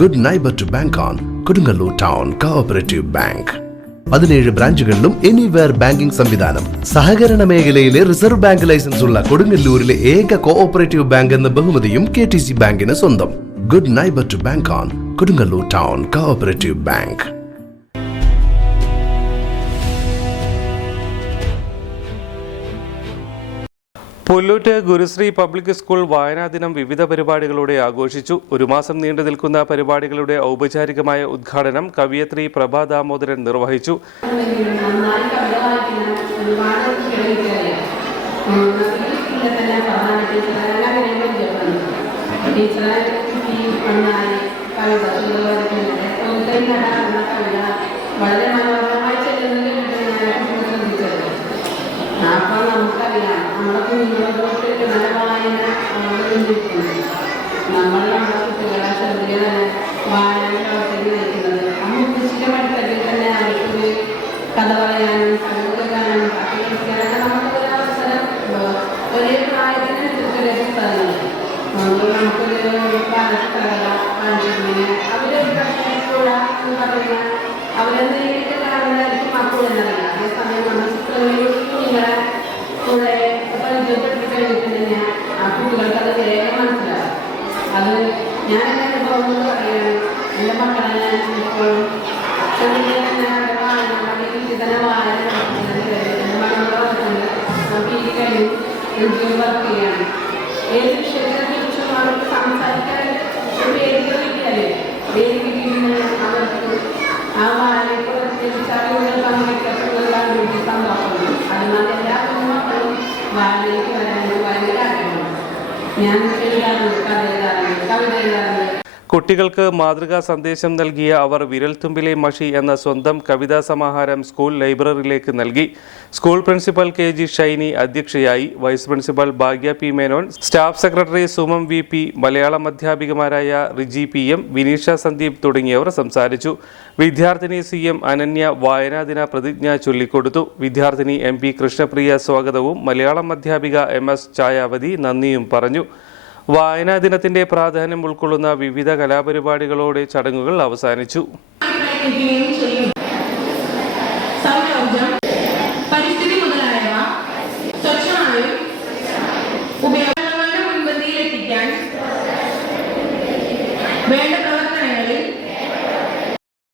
Good neighbour to bank on Kodungallur town cooperative bank. 17 ബ്രാഞ്ചുകളിലും anywhere banking സംവിധാനം. സഹകരണ മേഖലയിലെ റിസർവ് ബാങ്ക് ലൈസൻസ് ഉള്ള കൊടുങ്ങല്ലൂരിലെ ഏക കോഓപ്പറേറ്റീവ് ബാങ്ക് എന്ന ബഹുമതിയും KTC ബാങ്കിന് സ്വന്തം. Good neighbour to bank on Kodungallur town cooperative bank. Pullut Gurusree public school വായനാ ദിനം വിവിധ പരിപാടികളോടെ ആഘോഷിച്ചു. ഒരു മാസം നീണ്ടു നിൽക്കുന്ന പരിപാടികളുടെ ഔപചാരികമായ ഉദ്ഘാടനം കവിയത്രി പ്രഭാ ദാമോദരൻ നിർവഹിച്ചു. കഥ പറയാനും കവിതകാനും ഒരേ പ്രായത്തിന് നമുക്കൊരു അവരെ നേരിട്ട് കാണുന്നതായിരിക്കും മക്കൾ എന്നറിയില്ല. അതേസമയം നമ്മൾ കുഞ്ഞുങ്ങളെ കൂടെ പരിചയപ്പെടുത്തി കഴിഞ്ഞിട്ടുണ്ടെങ്കിൽ ആ കുട്ടികൾക്ക് അത് വേഗം മനസ്സിലാവും. അത് ഞാൻ എൻ്റെ അനുഭവം പറയുകയാണ്. എൻ്റെ മക്കളെ ഞാൻ ഇപ്പോഴും വർക്ക് ചെയ്യാണ്. ഏത് വിഷയത്തിനെ കുറിച്ചും അവർക്ക് സംസാരിക്കാൻ വേദികൾ കിട്ടിയാലേ അവർക്ക് ആ വായനയെക്കുറിച്ച് പങ്കെടുക്കപ്പെടുന്നതാണ് സന്തോഷമുണ്ട്. അതിനാൽ എല്ലാ കുടുംബങ്ങളും വായനയ്ക്ക് വരാനും ഭയങ്കര ആഗ്രഹമാണ്. ഞാൻ എഴുതാറുണ്ട്, കഥ എഴുതാറുണ്ട്, കവിത എഴുതാറുണ്ട്. കുട്ടികൾക്ക് മാതൃകാ സന്ദേശം നൽകിയ അവർ വിരൽത്തുമ്പിലെ മഷി എന്ന സ്വന്തം കവിതാ സമാഹാരം സ്കൂൾ ലൈബ്രറിയിലേക്ക് നൽകി. സ്കൂൾ പ്രിൻസിപ്പൽ KG ഷൈനി അധ്യക്ഷയായി. Vice principal Bhagya P Menon, staff secretary Sumam VP, Malayalam അധ്യാപികമാരായ റിജി PM, വിനീഷ സന്ദീപ് തുടങ്ങിയവർ സംസാരിച്ചു. വിദ്യാർത്ഥിനി CM അനന്യ വായനാദിന പ്രതിജ്ഞ ചൊല്ലിക്കൊടുത്തു. വിദ്യാർത്ഥിനി MP കൃഷ്ണപ്രിയ സ്വാഗതവും മലയാളം അധ്യാപിക MS ഛായാവതി നന്ദിയും പറഞ്ഞു. വായനാ ദിനത്തിന്റെ പ്രാധാന്യം ഉൾക്കൊള്ളുന്ന വിവിധ കലാപരിപാടികളോടെ ചടങ്ങുകൾ അവസാനിച്ചു.